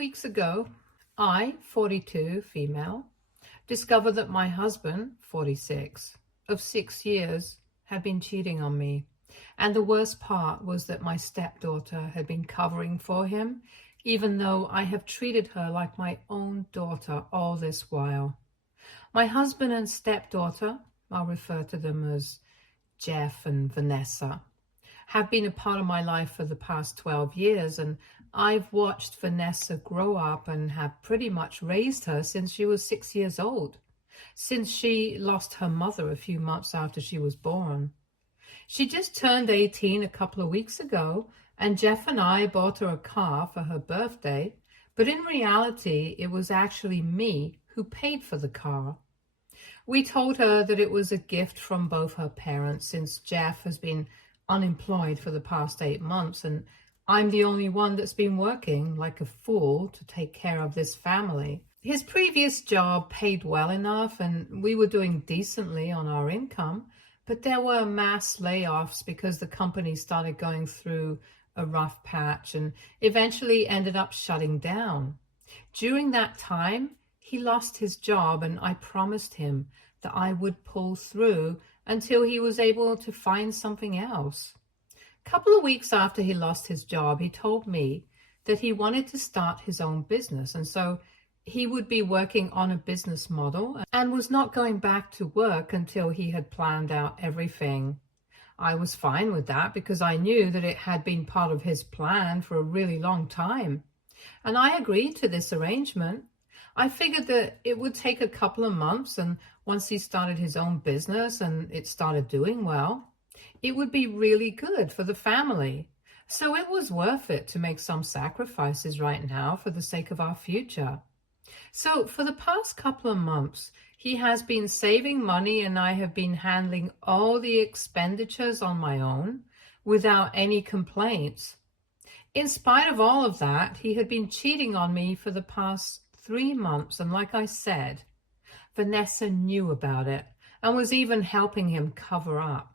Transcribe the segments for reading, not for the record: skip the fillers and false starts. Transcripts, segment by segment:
weeks ago, I, 42, female, discovered that my husband, 46, of 6 years, had been cheating on me. And the worst part was that my stepdaughter had been covering for him, even though I have treated her like my own daughter all this while. My husband and stepdaughter, I'll refer to them as Jeff and Vanessa, have been a part of my life for the past 12 years, and I've watched Vanessa grow up and have pretty much raised her since she was 6 years old, since she lost her mother a few months after she was born. She just turned 18 a couple of weeks ago, and Jeff and I bought her a car for her birthday, but in reality, it was actually me who paid for the car. We told her that it was a gift from both her parents, since Jeff has been unemployed for the past 8 months, and I'm the only one that's been working like a fool to take care of this family. His previous job paid well enough, and we were doing decently on our income, but there were mass layoffs because the company started going through a rough patch and eventually ended up shutting down. During that time, he lost his job, and I promised him that I would pull through until he was able to find something else. A couple of weeks after he lost his job, he told me that he wanted to start his own business, and so he would be working on a business model and was not going back to work until he had planned out everything. I was fine with that because I knew that it had been part of his plan for a really long time. And I agreed to this arrangement. I figured that it would take a couple of months, and once he started his own business and it started doing well, it would be really good for the family. So it was worth it to make some sacrifices right now for the sake of our future. So for the past couple of months, he has been saving money, and I have been handling all the expenditures on my own without any complaints. In spite of all of that, he had been cheating on me for the past 3 months, and like I said, Vanessa knew about it and was even helping him cover up.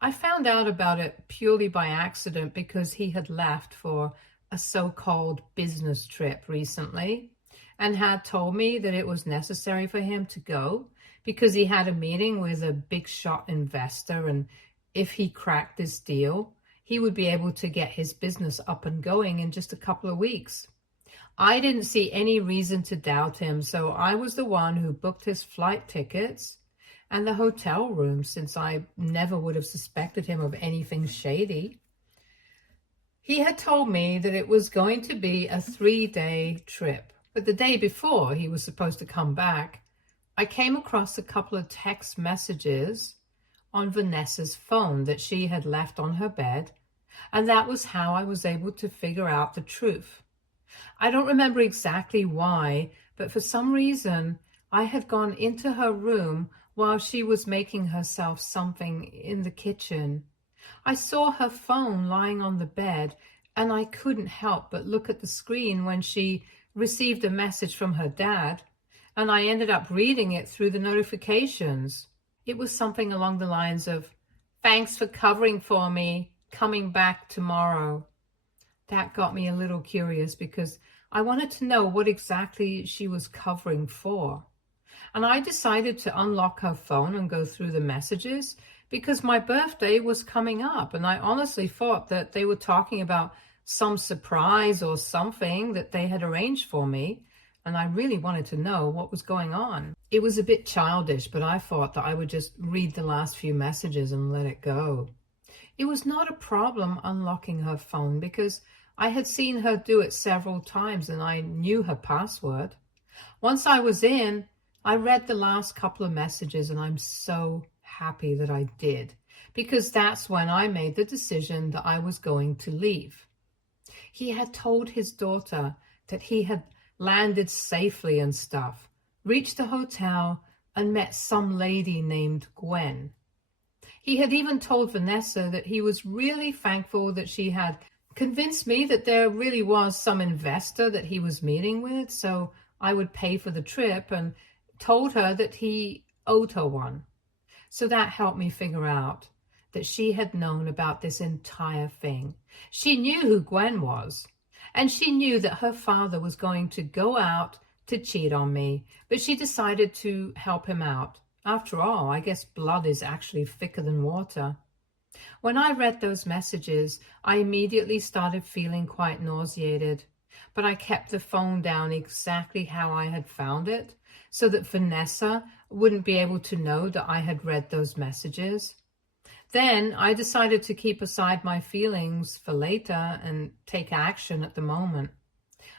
I found out about it purely by accident because he had left for a so-called business trip recently and had told me that it was necessary for him to go because he had a meeting with a big shot investor, and if he cracked this deal, he would be able to get his business up and going in just a couple of weeks. I didn't see any reason to doubt him, so I was the one who booked his flight tickets and the hotel room, since I never would have suspected him of anything shady. He had told me that it was going to be a 3-day trip, but the day before he was supposed to come back, I came across a couple of text messages on Vanessa's phone that she had left on her bed, and that was how I was able to figure out the truth. I don't remember exactly why, but for some reason, I had gone into her room while she was making herself something in the kitchen. I saw her phone lying on the bed, and I couldn't help but look at the screen when she received a message from her dad, and I ended up reading it through the notifications. It was something along the lines of, "Thanks for covering for me, coming back tomorrow." That got me a little curious because I wanted to know what exactly she was covering for. And I decided to unlock her phone and go through the messages because my birthday was coming up, and I honestly thought that they were talking about some surprise or something that they had arranged for me, and I really wanted to know what was going on. It was a bit childish, but I thought that I would just read the last few messages and let it go. It was not a problem unlocking her phone because I had seen her do it several times and I knew her password. Once I was in, I read the last couple of messages, and I'm so happy that I did, because that's when I made the decision that I was going to leave. He had told his daughter that he had landed safely and stuff, reached the hotel, and met some lady named Gwen. He had even told Vanessa that he was really thankful that she had convinced me that there really was some investor that he was meeting with, so I would pay for the trip, and told her that he owed her one. So that helped me figure out that she had known about this entire thing. She knew who Gwen was, And she knew that her father was going to go out to cheat on me, but she decided to help him out. After all, I guess blood is actually thicker than water. When I read those messages, I immediately started feeling quite nauseated, but I kept the phone down exactly how I had found it so that Vanessa wouldn't be able to know that I had read those messages. Then I decided to keep aside my feelings for later and take action at the moment.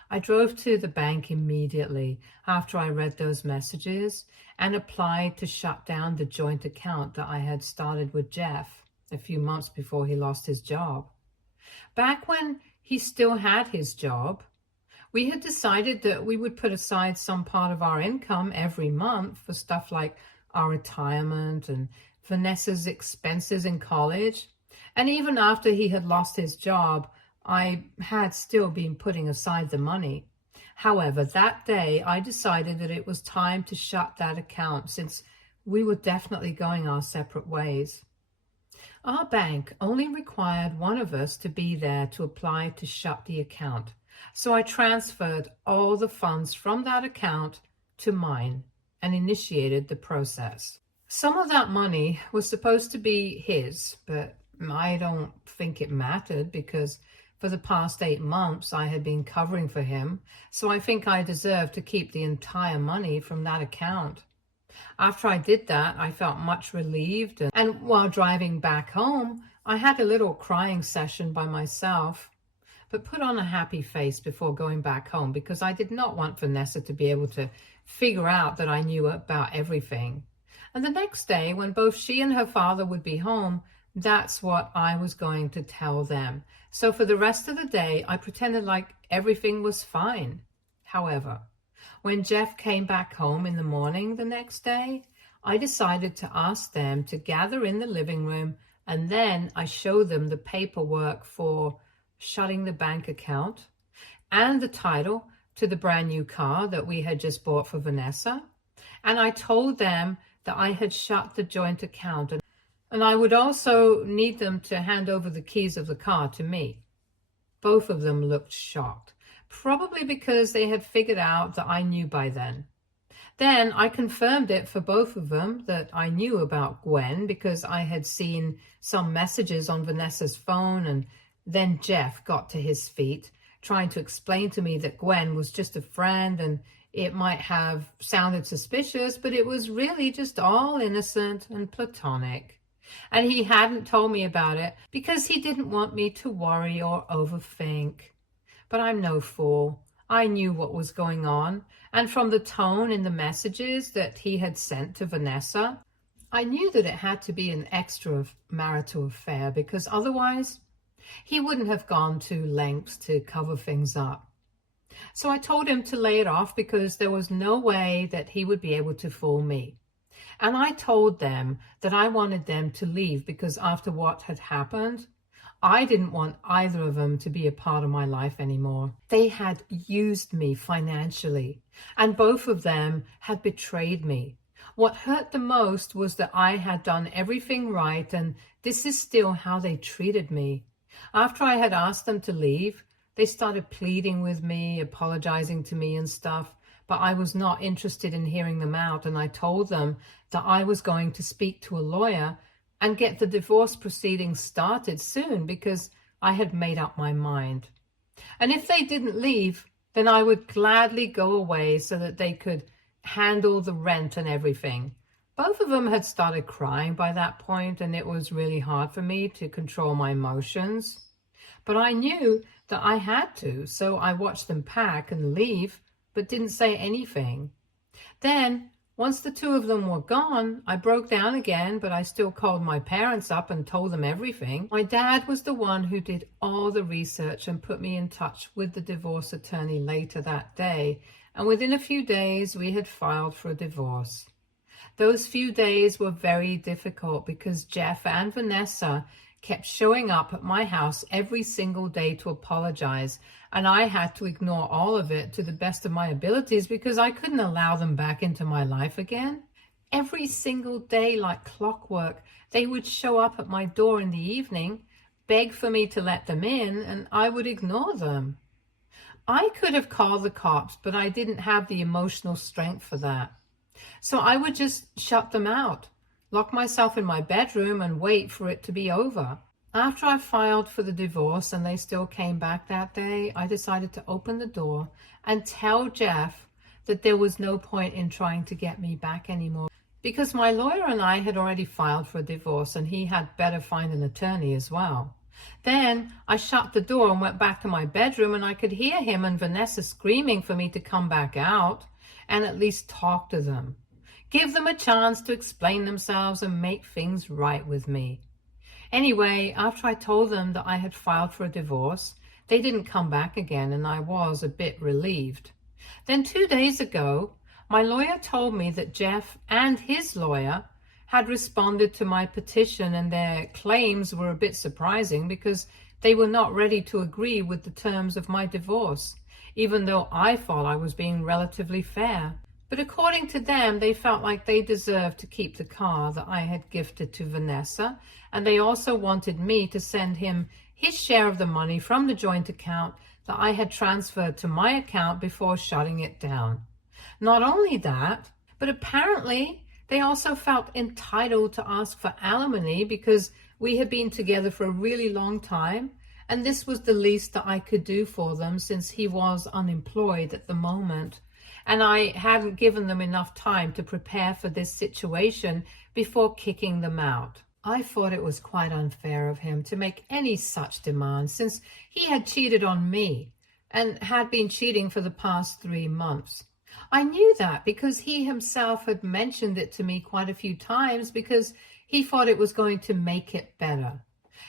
I drove to the bank immediately after I read those messages and applied to shut down the joint account that I had started with Jeff a few months before he lost his job. Back when he still had his job, we had decided that we would put aside some part of our income every month for stuff like our retirement and Vanessa's expenses in college. And even after he had lost his job, I had still been putting aside the money. However, that day I decided that it was time to shut that account since we were definitely going our separate ways. Our bank only required one of us to be there to apply to shut the account, so I transferred all the funds from that account to mine and initiated the process. Some of that money was supposed to be his, but I don't think it mattered because for the past 8 months I had been covering for him, so I think I deserved to keep the entire money from that account. After I did that, I felt much relieved, and while driving back home, I had a little crying session by myself, but put on a happy face before going back home because I did not want Vanessa to be able to figure out that I knew about everything. And the next day, when both she and her father would be home, that's what I was going to tell them. So for the rest of the day, I pretended like everything was fine. However, when Jeff came back home in the morning the next day, I decided to ask them to gather in the living room, and then I showed them the paperwork for shutting the bank account and the title to the brand new car that we had just bought for Vanessa. And I told them that I had shut the joint account, and I would also need them to hand over the keys of the car to me. Both of them looked shocked, probably because they had figured out that I knew by then. Then I confirmed it for both of them that I knew about Gwen because I had seen some messages on Vanessa's phone, and then Jeff got to his feet, trying to explain to me that Gwen was just a friend and it might have sounded suspicious, but it was really just all innocent and platonic. And he hadn't told me about it because he didn't want me to worry or overthink. But I'm no fool. I knew what was going on, and from the tone in the messages that he had sent to Vanessa, I knew that it had to be an extramarital affair because otherwise he wouldn't have gone to lengths to cover things up. So I told him to lay it off because there was no way that he would be able to fool me. And I told them that I wanted them to leave because after what had happened, I didn't want either of them to be a part of my life anymore. They had used me financially, and both of them had betrayed me. What hurt the most was that I had done everything right, and this is still how they treated me. After I had asked them to leave, they started pleading with me, apologizing to me and stuff, but I was not interested in hearing them out, and I told them that I was going to speak to a lawyer and get the divorce proceedings started soon because I had made up my mind. And if they didn't leave, then I would gladly go away so that they could handle the rent and everything. Both of them had started crying by that point, and it was really hard for me to control my emotions. But I knew that I had to, so I watched them pack and leave, but didn't say anything. Then, once the two of them were gone, I broke down again, but I still called my parents up and told them everything. My dad was the one who did all the research and put me in touch with the divorce attorney later that day, and within a few days we had filed for a divorce. Those few days were very difficult because Jeff and Vanessa kept showing up at my house every single day to apologize, and I had to ignore all of it to the best of my abilities because I couldn't allow them back into my life again. Every single day, like clockwork, they would show up at my door in the evening, beg for me to let them in, and I would ignore them. I could have called the cops, but I didn't have the emotional strength for that. So I would just shut them out, lock myself in my bedroom and wait for it to be over. After I filed for the divorce and they still came back that day, I decided to open the door and tell Jeff that there was no point in trying to get me back anymore, because my lawyer and I had already filed for a divorce and he had better find an attorney as well. Then I shut the door and went back to my bedroom, and I could hear him and Vanessa screaming for me to come back out and at least talk to them, give them a chance to explain themselves and make things right with me. Anyway, after I told them that I had filed for a divorce, they didn't come back again, and I was a bit relieved. Then 2 days ago, my lawyer told me that Jeff and his lawyer had responded to my petition, and their claims were a bit surprising because they were not ready to agree with the terms of my divorce, even though I thought I was being relatively fair. But according to them, they felt like they deserved to keep the car that I had gifted to Vanessa, and they also wanted me to send him his share of the money from the joint account that I had transferred to my account before shutting it down. Not only that, but apparently they also felt entitled to ask for alimony because we had been together for a really long time, and this was the least that I could do for them since he was unemployed at the moment. And I hadn't given them enough time to prepare for this situation before kicking them out. I thought it was quite unfair of him to make any such demand, since he had cheated on me and had been cheating for the past 3 months. I knew that because he himself had mentioned it to me quite a few times because he thought it was going to make it better.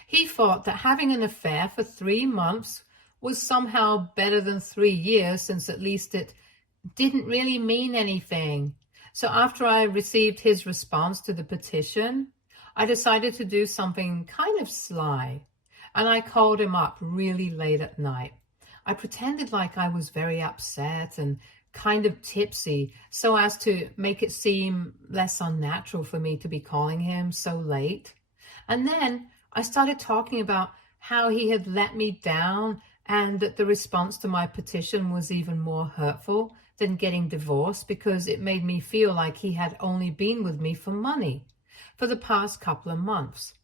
He thought that having an affair for 3 months was somehow better than 3 years, since at least it didn't really mean anything. So after I received his response to the petition, I decided to do something kind of sly, and I called him up really late at night. I pretended like I was very upset and kind of tipsy so as to make it seem less unnatural for me to be calling him so late. And then I started talking about how he had let me down and that the response to my petition was even more hurtful than getting divorced because it made me feel like he had only been with me for money for the past couple of months,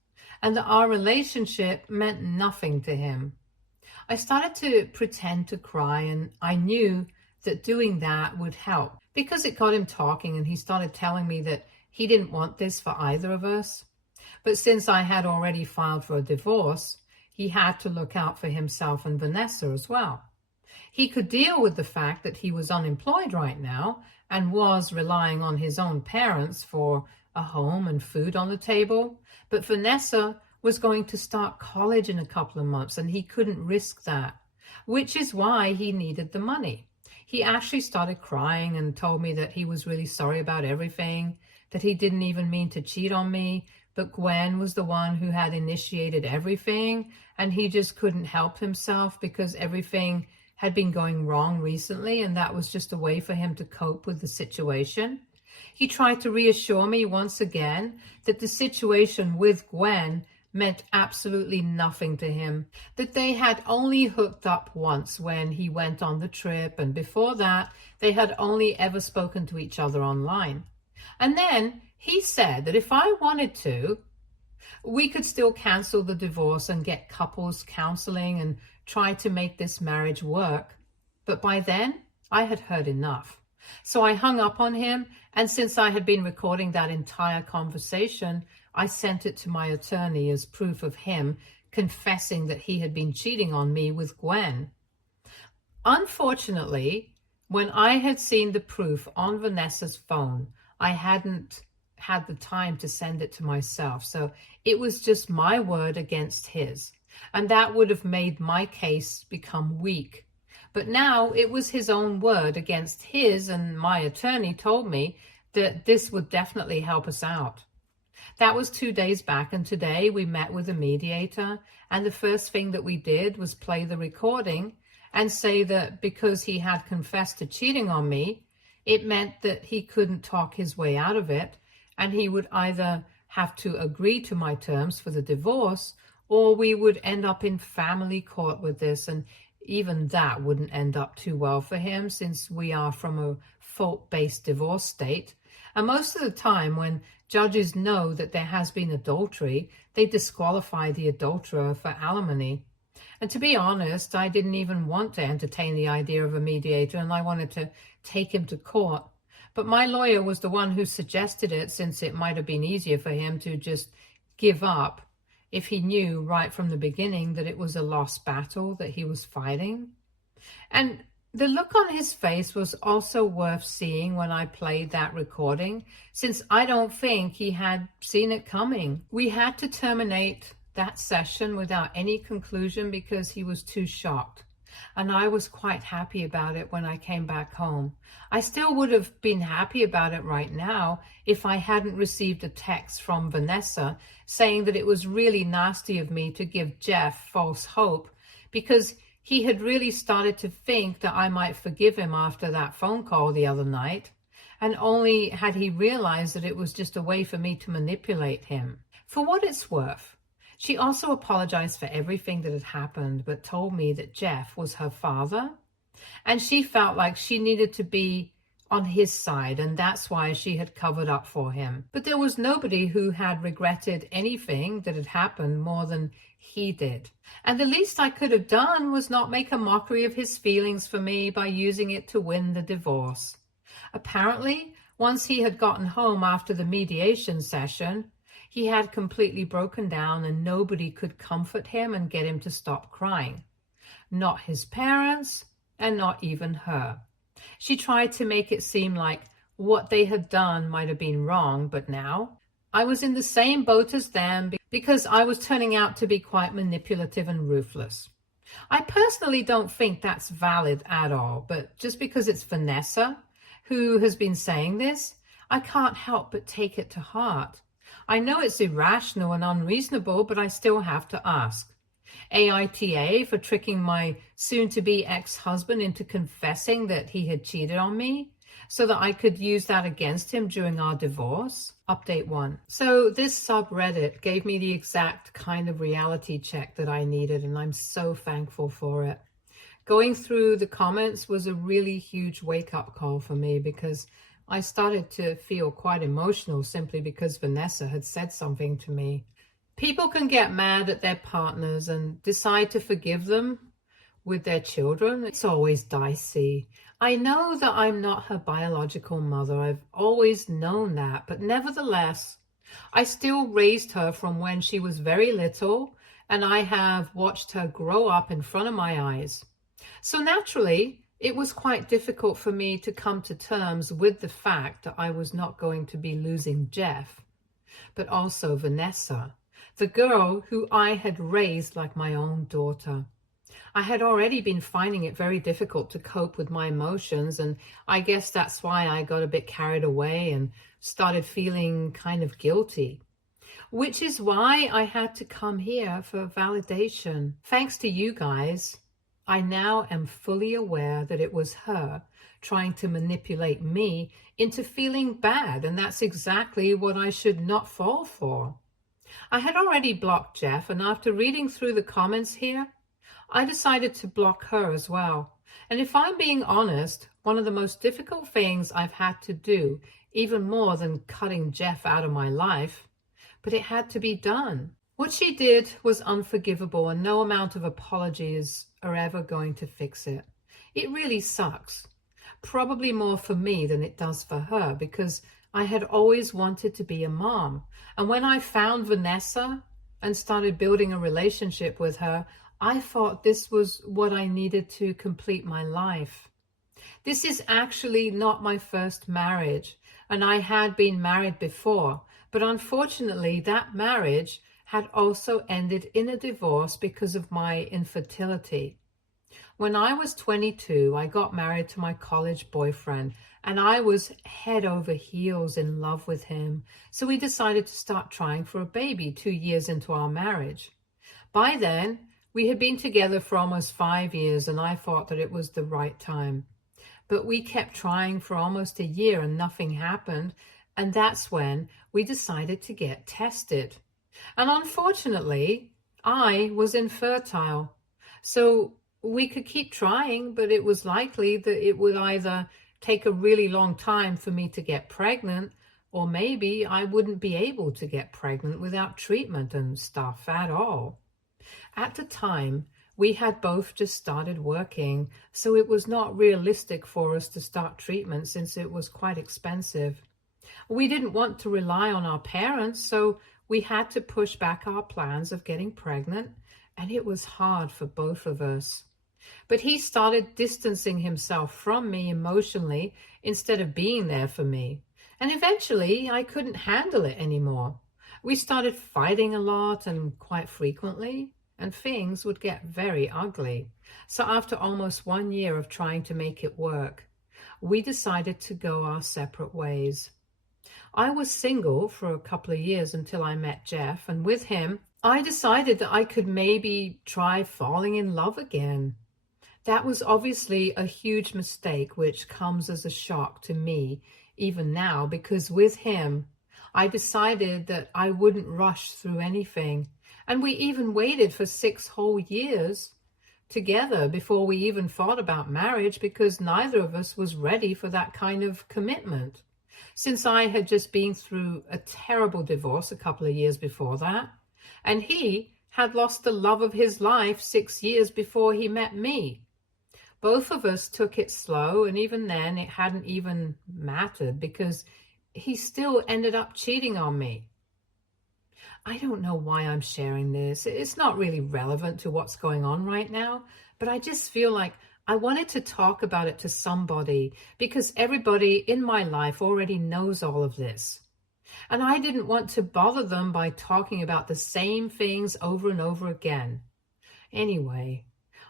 and that our relationship meant nothing to him. I started to pretend to cry, and I knew that doing that would help because it got him talking, and he started telling me that he didn't want this for either of us. But since I had already filed for a divorce, he had to look out for himself and Vanessa as well. He could deal with the fact that he was unemployed right now and was relying on his own parents for a home and food on the table. But Vanessa was going to start college in a couple of months, and he couldn't risk that, which is why he needed the money. He actually started crying and told me that he was really sorry about everything, that he didn't even mean to cheat on me, but Gwen was the one who had initiated everything, and he just couldn't help himself because everything had been going wrong recently, and that was just a way for him to cope with the situation. He tried to reassure me once again that the situation with Gwen meant absolutely nothing to him, that they had only hooked up once when he went on the trip, and before that they had only ever spoken to each other online. And then he said that if I wanted to, we could still cancel the divorce and get couples counseling and try to make this marriage work. But by then, I had heard enough. So I hung up on him, and since I had been recording that entire conversation, I sent it to my attorney as proof of him confessing that he had been cheating on me with Gwen. Unfortunately, when I had seen the proof on Vanessa's phone, I hadn't had the time to send it to myself. So it was just my word against his. And that would have made my case become weak. But now it was his own word against his, and my attorney told me that this would definitely help us out. That was 2 days back, and today we met with a mediator, and the first thing that we did was play the recording and say that because he had confessed to cheating on me, it meant that he couldn't talk his way out of it, and he would either have to agree to my terms for the divorce, or we would end up in family court with this, and even that wouldn't end up too well for him since we are from a fault-based divorce state. And most of the time when judges know that there has been adultery, they disqualify the adulterer for alimony. And to be honest, I didn't even want to entertain the idea of a mediator, and I wanted to take him to court. But my lawyer was the one who suggested it, since it might have been easier for him to just give up if he knew right from the beginning that it was a lost battle that he was fighting. And the look on his face was also worth seeing when I played that recording, since I don't think he had seen it coming. We had to terminate that session without any conclusion because he was too shocked. And I was quite happy about it when I came back home. I still would have been happy about it right now if I hadn't received a text from Vanessa saying that it was really nasty of me to give Jeff false hope, because he had really started to think that I might forgive him after that phone call the other night, and only had he realized that it was just a way for me to manipulate him. For what it's worth, she also apologized for everything that had happened, but told me that Jeff was her father, and she felt like she needed to be on his side, and that's why she had covered up for him. But there was nobody who had regretted anything that had happened more than he did. And the least I could have done was not make a mockery of his feelings for me by using it to win the divorce. Apparently, once he had gotten home after the mediation session, he had completely broken down and nobody could comfort him and get him to stop crying. Not his parents, and not even her. She tried to make it seem like what they had done might have been wrong, but now I was in the same boat as them because I was turning out to be quite manipulative and ruthless. I personally don't think that's valid at all, but just because it's Vanessa who has been saying this, I can't help but take it to heart. I know it's irrational and unreasonable, but I still have to ask. AITA for tricking my soon-to-be ex-husband into confessing that he had cheated on me so that I could use that against him during our divorce. Update 1. So this subreddit gave me the exact kind of reality check that I needed, and I'm so thankful for it. Going through the comments was a really huge wake-up call for me, because I started to feel quite emotional simply because Vanessa had said something to me. People can get mad at their partners and decide to forgive them with their children. It's always dicey. I know that I'm not her biological mother. I've always known that. But nevertheless, I still raised her from when she was very little, and I have watched her grow up in front of my eyes. So naturally, it was quite difficult for me to come to terms with the fact that I was not going to be losing Jeff, but also Vanessa, the girl who I had raised like my own daughter. I had already been finding it very difficult to cope with my emotions, and I guess that's why I got a bit carried away and started feeling kind of guilty, which is why I had to come here for validation. Thanks to you guys, I now am fully aware that it was her trying to manipulate me into feeling bad, and that's exactly what I should not fall for. I had already blocked Jeff, and after reading through the comments here, I decided to block her as well. And if I'm being honest, one of the most difficult things I've had to do, even more than cutting Jeff out of my life, but it had to be done. What she did was unforgivable, and no amount of apologies are ever going to fix it. It really sucks. Probably more for me than it does for her, because I had always wanted to be a mom. And when I found Vanessa and started building a relationship with her, I thought this was what I needed to complete my life. This is actually not my first marriage, and I had been married before, but unfortunately that marriage had also ended in a divorce because of my infertility. When I was 22, I got married to my college boyfriend, and I was head over heels in love with him. So we decided to start trying for a baby 2 years into our marriage. By then, we had been together for almost 5 years, and I thought that it was the right time. But we kept trying for almost a year and nothing happened, and that's when we decided to get tested. And unfortunately, I was infertile. So We could keep trying, but it was likely that it would either take a really long time for me to get pregnant, or maybe I wouldn't be able to get pregnant without treatment and stuff at all. At the time, we had both just started working, so it was not realistic for us to start treatment since it was quite expensive. We didn't want to rely on our parents, so we had to push back our plans of getting pregnant, and it was hard for both of us. But he started distancing himself from me emotionally instead of being there for me. And eventually, I couldn't handle it anymore. We started fighting a lot and quite frequently, and things would get very ugly. So after almost 1 year of trying to make it work, we decided to go our separate ways. I was single for a couple of years until I met Jeff, and with him, I decided that I could maybe try falling in love again. That was obviously a huge mistake, which comes as a shock to me even now, because with him, I decided that I wouldn't rush through anything. And we even waited for 6 whole years together before we even thought about marriage, because neither of us was ready for that kind of commitment. Since I had just been through a terrible divorce a couple of years before that, and he had lost the love of his life 6 years before he met me. Both of us took it slow, and even then it hadn't even mattered because he still ended up cheating on me. I don't know why I'm sharing this. It's not really relevant to what's going on right now, but I just feel like I wanted to talk about it to somebody because everybody in my life already knows all of this. And I didn't want to bother them by talking about the same things over and over again. Anyway,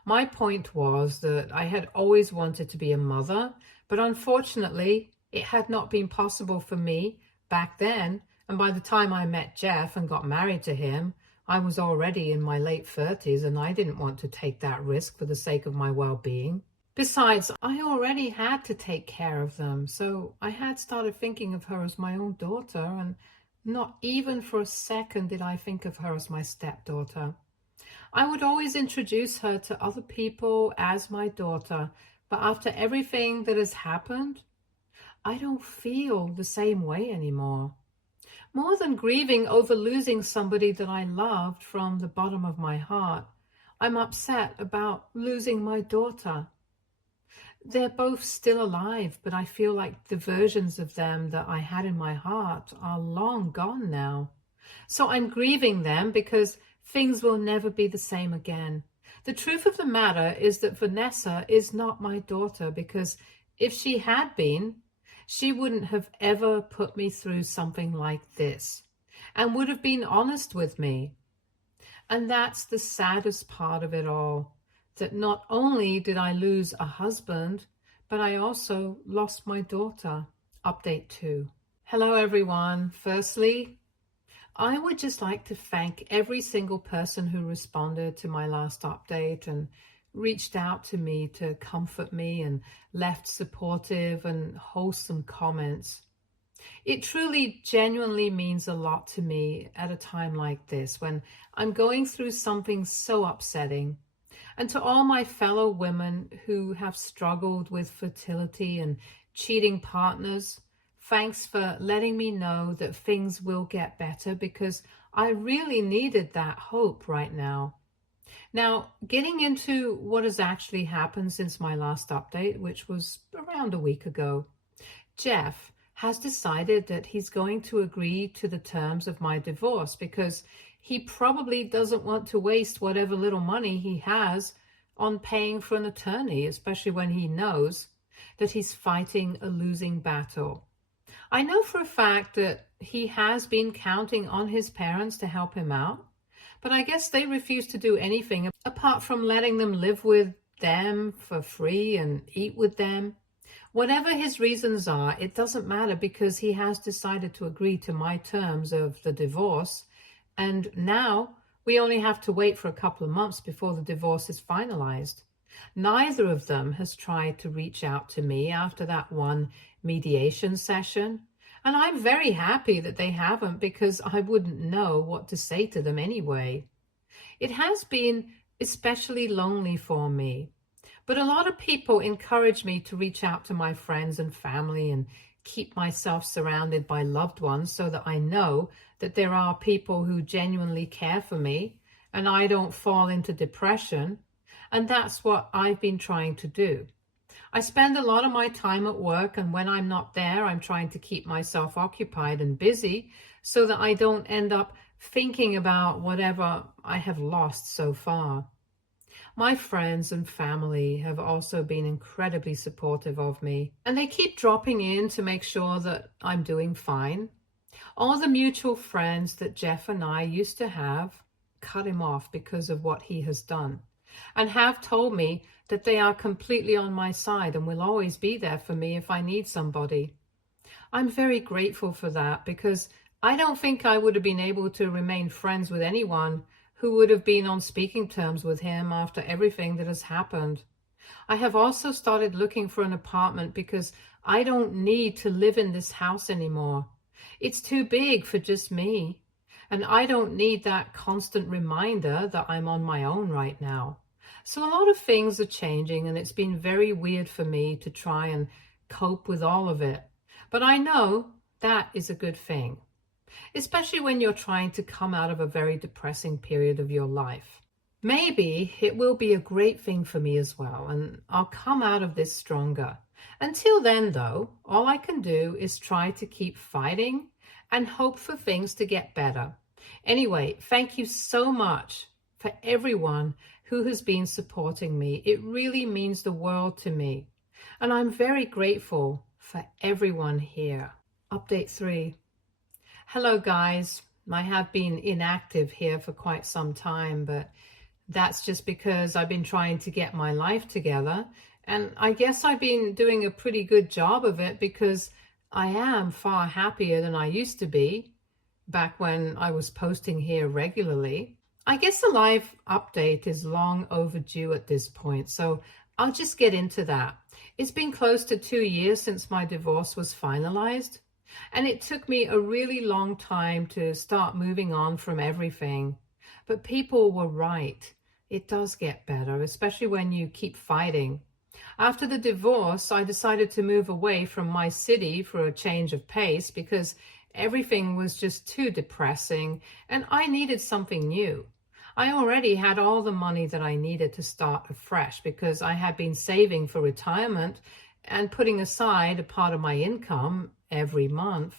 my point was that I had always wanted to be a mother, but unfortunately, it had not been possible for me back then. And by the time I met Jeff and got married to him, I was already in my late 30s, and I didn't want to take that risk for the sake of my well-being. Besides, I already had to take care of them, so I had started thinking of her as my own daughter, and not even for a second did I think of her as my stepdaughter. I would always introduce her to other people as my daughter, but after everything that has happened, I don't feel the same way anymore. More than grieving over losing somebody that I loved from the bottom of my heart, I'm upset about losing my daughter. They're both still alive, but I feel like the versions of them that I had in my heart are long gone now. So I'm grieving them because things will never be the same again. The truth of the matter is that Vanessa is not my daughter, because if she had been, she wouldn't have ever put me through something like this and would have been honest with me. And that's the saddest part of it all, that not only did I lose a husband, but I also lost my daughter. Update 2. Hello, everyone. Firstly, I would just like to thank every single person who responded to my last update and reached out to me to comfort me and left supportive and wholesome comments. It truly, genuinely means a lot to me at a time like this when I'm going through something so upsetting. And to all my fellow women who have struggled with fertility and cheating partners, thanks for letting me know that things will get better, because I really needed that hope right now. Now, getting into what has actually happened since my last update, which was around a week ago, Jeff has decided that he's going to agree to the terms of my divorce because he probably doesn't want to waste whatever little money he has on paying for an attorney, especially when he knows that he's fighting a losing battle. I know for a fact that he has been counting on his parents to help him out, but I guess they refuse to do anything apart from letting them live with them for free and eat with them. Whatever his reasons are, it doesn't matter, because he has decided to agree to my terms of the divorce, and now we only have to wait for a couple of months before the divorce is finalized. Neither of them has tried to reach out to me after that one mediation session, and I'm very happy that they haven't, because I wouldn't know what to say to them anyway. It has been especially lonely for me. But a lot of people encourage me to reach out to my friends and family and keep myself surrounded by loved ones so that I know that there are people who genuinely care for me and I don't fall into depression. And that's what I've been trying to do. I spend a lot of my time at work, and when I'm not there, I'm trying to keep myself occupied and busy so that I don't end up thinking about whatever I have lost so far. My friends and family have also been incredibly supportive of me, and they keep dropping in to make sure that I'm doing fine. All the mutual friends that Jeff and I used to have cut him off because of what he has done, and have told me that they are completely on my side and will always be there for me if I need somebody. I'm very grateful for that, because I don't think I would have been able to remain friends with anyone who would have been on speaking terms with him after everything that has happened. I have also started looking for an apartment because I don't need to live in this house anymore. It's too big for just me, and I don't need that constant reminder that I'm on my own right now. So a lot of things are changing, and it's been very weird for me to try and cope with all of it. But I know that is a good thing, especially when you're trying to come out of a very depressing period of your life. Maybe it will be a great thing for me as well, and I'll come out of this stronger. Until then, though, all I can do is try to keep fighting and hope for things to get better. Anyway, thank you so much for everyone who has been supporting me. It really means the world to me, and I'm very grateful for everyone here. Update 3. Hello guys, I have been inactive here for quite some time, but that's just because I've been trying to get my life together, and I guess I've been doing a pretty good job of it because I am far happier than I used to be back when I was posting here regularly. I guess a live update is long overdue at this point, so I'll just get into that. It's been close to 2 years since my divorce was finalized, and it took me a really long time to start moving on from everything. But people were right. It does get better, especially when you keep fighting. After the divorce, I decided to move away from my city for a change of pace because everything was just too depressing and I needed something new. I already had all the money that I needed to start afresh because I had been saving for retirement and putting aside a part of my income every month.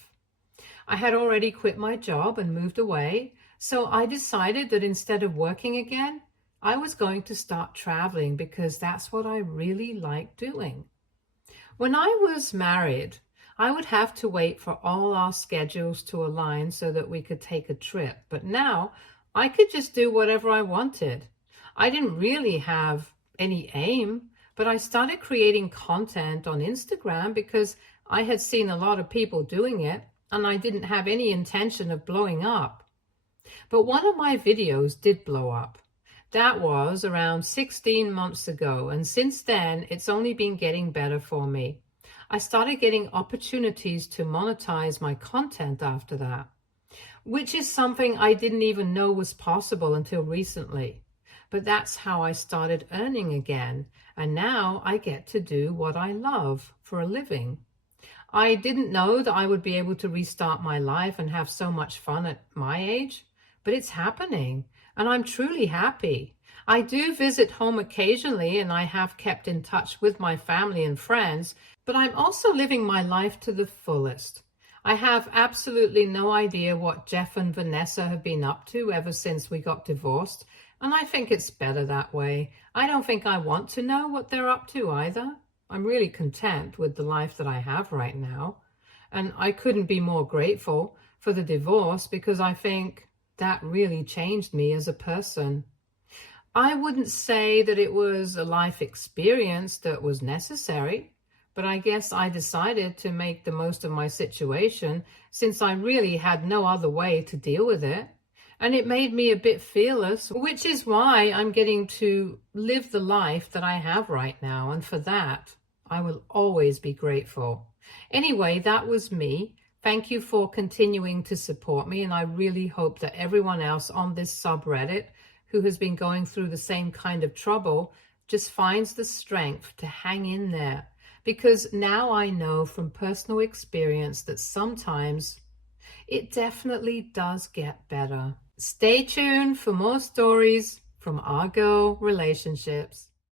I had already quit my job and moved away, so I decided that instead of working again, I was going to start traveling because that's what I really like doing. When I was married, I would have to wait for all our schedules to align so that we could take a trip, but now I could just do whatever I wanted. I didn't really have any aim, but I started creating content on Instagram because I had seen a lot of people doing it and I didn't have any intention of blowing up. But one of my videos did blow up. That was around 16 months ago, and since then it's only been getting better for me. I started getting opportunities to monetize my content after that, which is something I didn't even know was possible until recently. But that's how I started earning again, and now I get to do what I love for a living. I didn't know that I would be able to restart my life and have so much fun at my age, but it's happening, and I'm truly happy. I do visit home occasionally, and I have kept in touch with my family and friends, but I'm also living my life to the fullest. I have absolutely no idea what Jeff and Vanessa have been up to ever since we got divorced, and I think it's better that way. I don't think I want to know what they're up to either. I'm really content with the life that I have right now, and I couldn't be more grateful for the divorce because I think that really changed me as a person. I wouldn't say that it was a life experience that was necessary, but I guess I decided to make the most of my situation since I really had no other way to deal with it. And it made me a bit fearless, which is why I'm getting to live the life that I have right now. And for that, I will always be grateful. Anyway, that was me. Thank you for continuing to support me. And I really hope that everyone else on this subreddit who has been going through the same kind of trouble just finds the strength to hang in there, because now I know from personal experience that sometimes it definitely does get better. Stay tuned for more stories from our girl relationships.